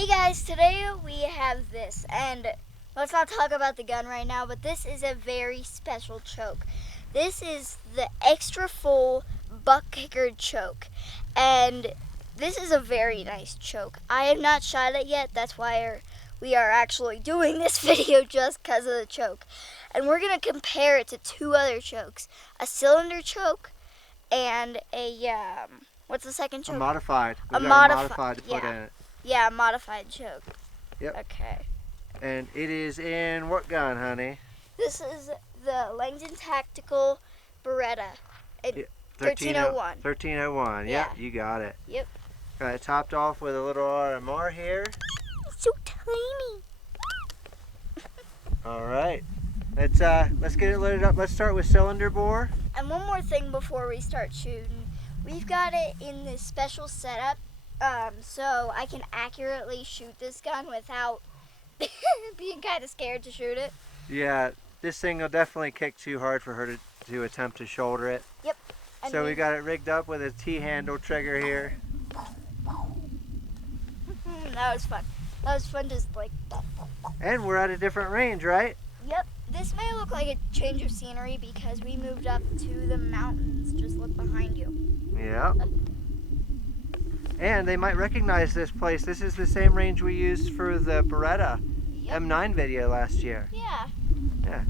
Hey guys, today we have this, and let's not talk about the gun right now, but this is a very special choke. This is the extra full buck kicker choke, and this is a very nice choke. I have not shot it yet, that's why we are actually doing this video just because of the choke. And we're going to compare it to two other chokes, a cylinder choke and a, what's the second choke? A modified. A modified to put in it. Yeah, a modified choke. Yep. Okay. And it is in what gun, honey? This is the Langdon Tactical Beretta. 1301. 1301. Yeah. Yep, you got it. Yep. Got it topped off with a little RMR here. It's so tiny. All right. Let's get it loaded up. Let's start with cylinder bore. And one more thing before we start shooting. We've got it in this special setup, so I can accurately shoot this gun without being kind of scared to shoot it. Yeah, this thing will definitely kick too hard for her to attempt to shoulder it. Yep. And So we got it rigged up with a T-handle trigger here. That was fun. That was fun, just like. And we're at a different range, right? Yep. This may look like a change of scenery because we moved up to the mountains. Just look behind you. Yeah. And they might recognize this place. This is the same range we used for the Beretta M9 video last year. Yeah. Yeah.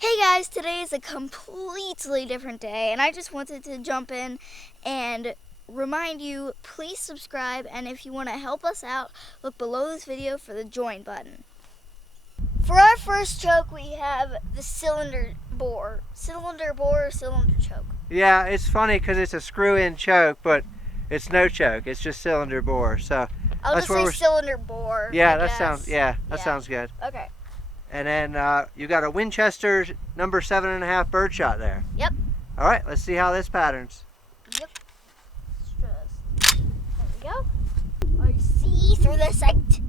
Hey guys, today is a completely different day, and I just wanted to jump in and remind you, please subscribe, and if you want to help us out, look below this video for the join button. For our first choke, we have the cylinder bore. Cylinder bore or cylinder choke? Yeah, it's funny because it's a screw-in choke, but it's no choke. It's just cylinder bore. So I'll just say cylinder bore. Yeah, I that guess. sounds good. Okay. And then you got a Winchester number 7.5 Birdshot there. Yep. All right, let's see how this patterns. Yep. There we go. I see through the sight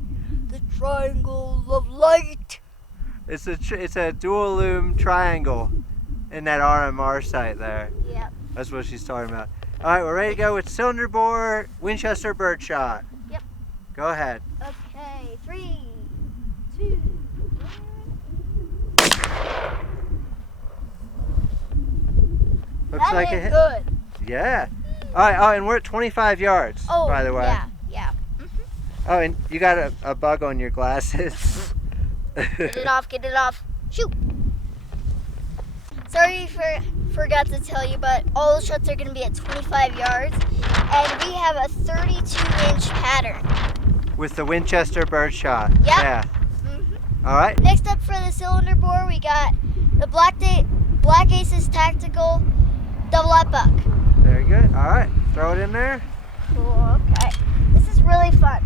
the triangle of light. It's a dual lume triangle in that RMR sight there. Yep. That's what she's talking about. All right, we're ready to go with cylinder bore Winchester Birdshot. Yep. Go ahead. Okay, 3, 2, 1. Looks That like is it hit. good. Yeah. All right. Oh, and we're at 25 yards. Oh, by the way. Yeah. Oh, and you got a bug on your glasses. Get it off. Get it off. Shoot. Sorry forgot to tell you, but all the shots are going to be at 25 yards, and we have a 32-inch pattern. With the Winchester Birdshot. Yep. Yeah. All right. Next up for the cylinder bore, we got the Black Aces Tactical Double Up Buck. Very good. All right. Throw it in there. Cool. Okay. This is really fun.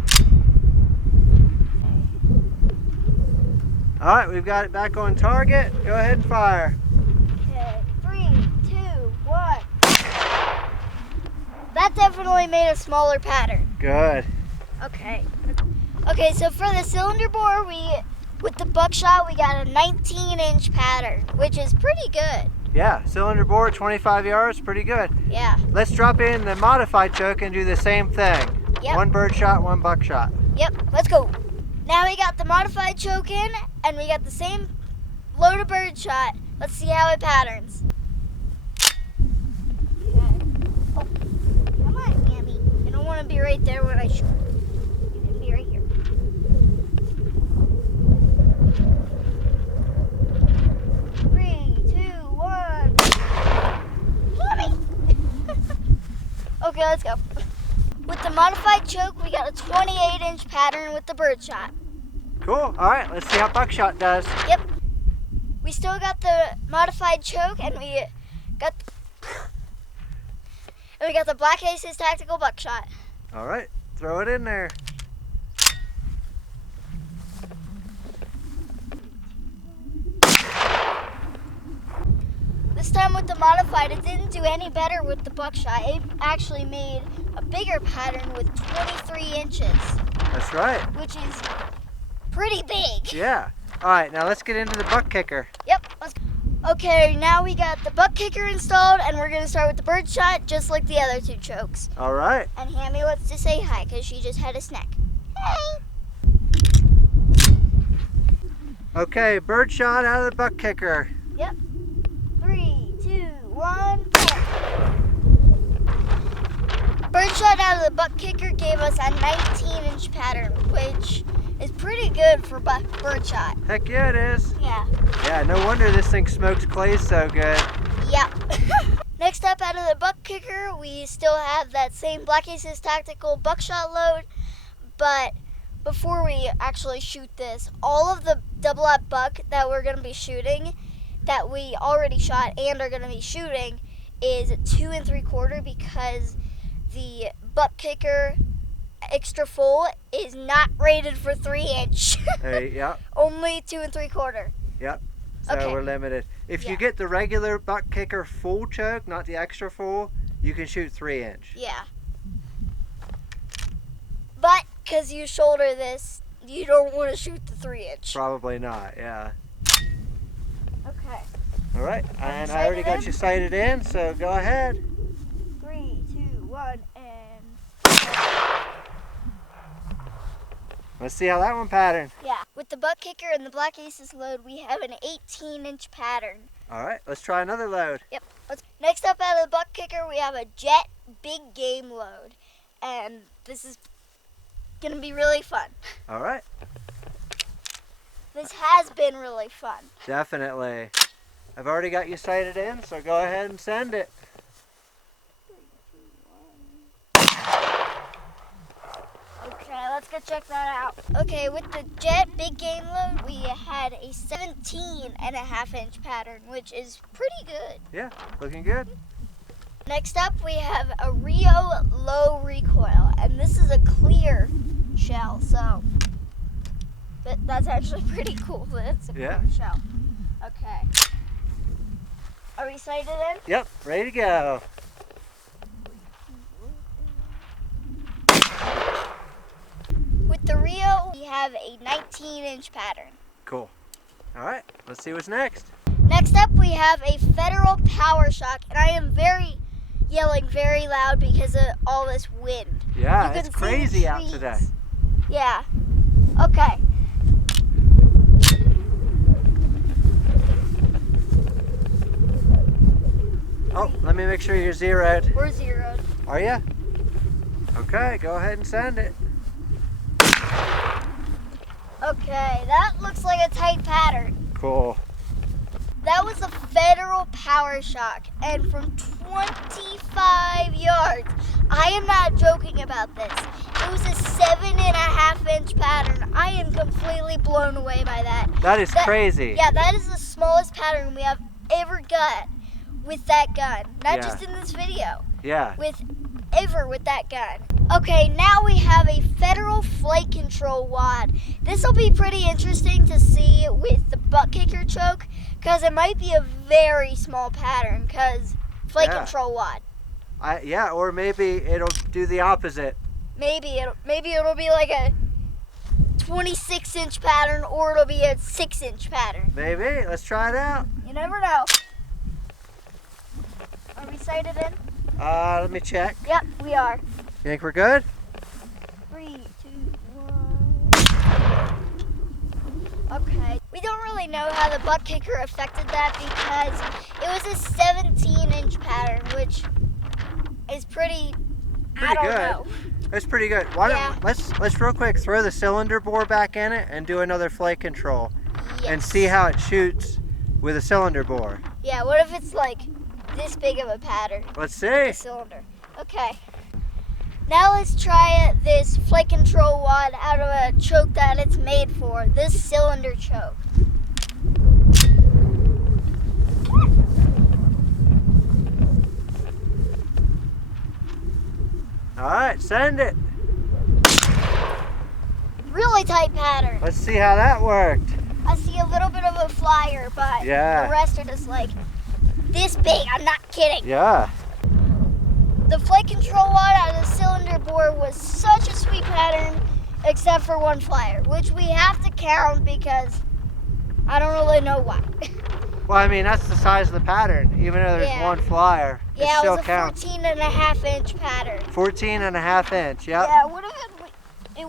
All right. We've got it back on target. Go ahead and fire. Okay. 3, 2, 1. That definitely made a smaller pattern. Good. Okay. Okay, so for the cylinder bore, with the buckshot, we got a 19-inch pattern, which is pretty good. Yeah. Cylinder bore 25 yards. Pretty good. Yeah. Let's drop in the modified choke and do the same thing. Yep. One birdshot, one buckshot. Yep, let's go. Now we got the modified choke in, and we got the same load of birdshot. Let's see how it patterns. Okay. Oh, come on, Hammy. You don't want to be right there when I shoot. You can be right here. Three, two, one. Hammy! Okay, let's go. With the modified choke, we got a 28-inch pattern with the birdshot. Cool. All right. Let's see how buckshot does. Yep. We still got the modified choke, and we got the Black Aces Tactical Buckshot. All right. Throw it in there. This time with the modified, it didn't do any better with the buckshot. It actually made a bigger pattern with 23 inches. That's right. Which is pretty big. Yeah. All right, now let's get into the buck kicker. Yep. Let's Okay, now we got the butt kicker installed, and we're gonna start with the Birdshot, just like the other two chokes. All right. And Hammy wants to say hi because she just had a snack. Hey. Okay, Birdshot out of the butt kicker. Yep. 3, 2, 1, go. Birdshot out of the butt kicker gave us a 19-inch pattern, which is pretty good for Birdshot. Heck yeah, it is. Yeah. Yeah, no wonder this thing smokes clay so good. Yep. Next up out of the butt kicker, we still have that same Black Aces Tactical buckshot load, but before we actually shoot this, all of the double up buck that we're going to be shooting, that we already shot and are going to be shooting, is 2 3/4 because the butt kicker extra full is not rated for 3-inch. Hey, yep. Only 2 3/4. Yep. So Okay. we're limited. If Yeah. you get the regular butt kicker full choke, not the extra full, you can shoot 3-inch. Yeah. But because you shoulder this, you don't want to shoot the 3-inch. Probably not, yeah. Okay. All right, and I sighted already got in? you sighted in, so go ahead. 3, 2, 1, and Let's see how that one patterned. yeah. With the butt kicker and the Black Aces load, we have an 18-inch pattern. All right, let's try another load. Yep. Next up out of the butt kicker, we have a Jet big game load, and this is gonna be really fun. All right, This has been really fun. definitely. I've already got you sighted in, so go ahead and send it. Okay, let's go check that out. Okay, with the Jet big game load, we had a 17.5-inch pattern, which is pretty good. Yeah, looking good. Next up, we have a Rio low recoil, and this is a clear shell, so that's actually pretty cool that it's a Yeah. clear shell. Okay. Are we sighted in? Yep, ready to go. With the Rio, we have a 19-inch pattern. Cool. All right, let's see what's next. Next up, we have a Federal Power Shock, and I am yelling very loud because of all this wind. Yeah, You can it's see the crazy out trees. today. Yeah. Okay. Oh, let me make sure you're zeroed. We're zeroed. Are you? Okay, go ahead and send it. Okay, that looks like a tight pattern. Cool. That was a Federal Power Shock, and from 25 yards, I am not joking about this. It was a 7.5-inch pattern. I am completely blown away by that. That is crazy. Yeah, that is the smallest pattern we have ever got with that gun. Not Yeah. just in this video, Yeah. with that gun. Okay, now we have a Federal Flight Control wad. This will be pretty interesting to see with the butt kicker choke, because it might be a very small pattern, because flight Yeah. control wad. Yeah, or maybe it'll do the opposite. Maybe it'll be like a 26-inch pattern, or it'll be a 6-inch pattern. Maybe. Let's try it out. You never know. Are we sighted in? Let me check. Yep, we are. You think we're good? 3, 2, 1. Okay. We don't really know how the butt kicker affected that because it was a 17-inch pattern, which is pretty I don't good. know. That's pretty good. Why Yeah. don't let's real quick throw the cylinder bore back in it and do another flight control and Yes. see how it shoots with a cylinder bore. Yeah, what if it's like this big of a pattern? Let's see. The cylinder. Okay. Now let's try this flight control wad out of a choke that it's made for. This cylinder choke. All right, send it. Really tight pattern. Let's see how that worked. I see a little bit of a flyer, but Yeah. the rest are just like this big. I'm not kidding. Yeah. The flight control wad out of the cylinder bore was such a sweet pattern, except for one flyer, which we have to count because I don't really know why. Well, I mean, that's the size of the pattern. Even though there's Yeah. one flyer, it Yeah, it still was a counts. 14.5-inch pattern. 14.5 inch, yep. Yeah, it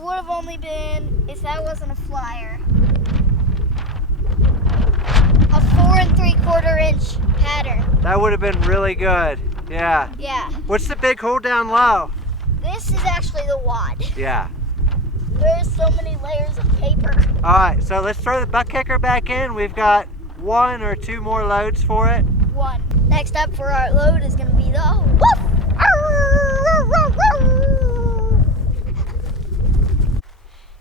would have only been, if that wasn't a flyer, a 4 3/4 inch pattern. That would have been really good. Yeah. Yeah. What's the big hole down low? This is actually the wad. Yeah. There's so many layers of paper. All right, so let's throw the butt kicker back in. We've got 1 or 2 more loads for it. One. Next up for our load is going to be the woof.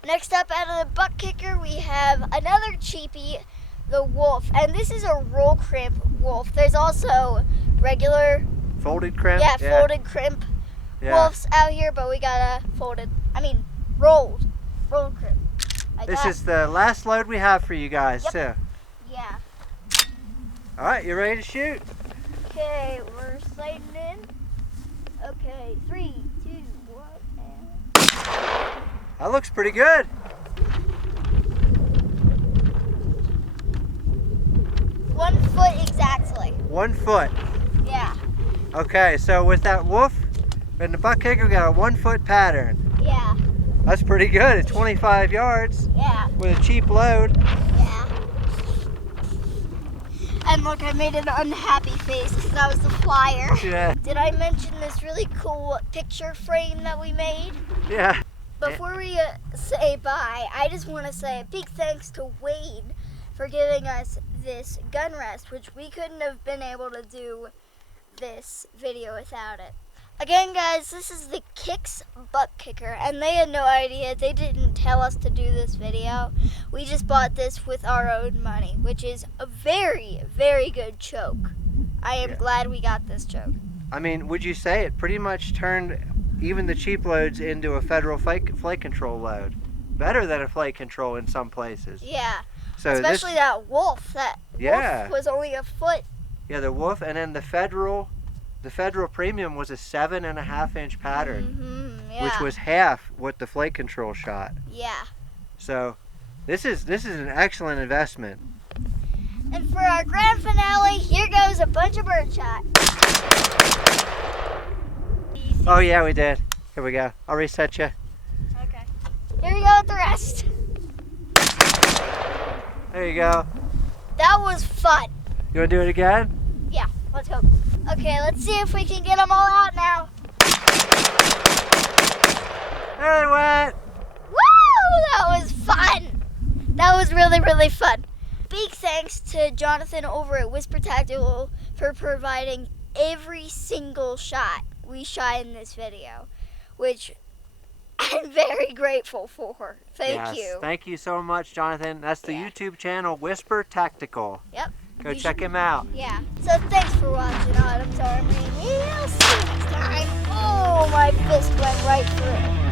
Next up out of the butt kicker, we have another cheapie, the wolf. And this is a roll crimp wolf. There's also regular, Folded crimp? folded crimp wolves out here, but we got a rolled crimp. This is the last load we have for you guys, too. Yeah. All right, you ready to shoot? Okay, we're sighting in. Okay, 3, 2, 1, and... That looks pretty good. One foot exactly. 1 foot. Yeah. Okay, so with that wolf and the butt kicker, we got a 1 foot pattern. Yeah. That's pretty good at 25 yards Yeah. with a cheap load. Yeah. And look, I made an unhappy face because that was the flyer. Yeah. Did I mention this really cool picture frame that we made? Yeah. Before we say bye, I just want to say a big thanks to Wade for giving us this gun rest, which we couldn't have been able to do this video without it. Again, guys, this is the Kicks butt kicker, and they had no idea. They didn't tell us to do this video. We just bought this with our own money, which is a very, very good choke. I am glad we got this choke. I mean, would you say it pretty much turned even the cheap loads into a federal flight control load? Better than a flight control in some places. Yeah. So especially that wolf. That wolf was only a foot. Yeah, the wolf, and then the federal premium was a 7.5 inch pattern, which was half what the flight control shot. Yeah. So this is an excellent investment. And for our grand finale, here goes a bunch of birdshot. Oh yeah, we did. Here we go. I'll reset you. Okay. Here we go with the rest. There you go. That was fun. You want to do it again? Yeah, let's go. Okay, let's see if we can get them all out now. There they went. Woo! That was fun. That was really, really fun. Big thanks to Jonathan over at Whisper Tactical for providing every single shot we shot in this video, which I'm very grateful for. Thank you. Thank you so much, Jonathan. That's the YouTube channel, Whisper Tactical. Yep. Go check him out. Yeah. So thanks for watching, Autumn's Army. We'll see you next time. Oh, my fist went right through.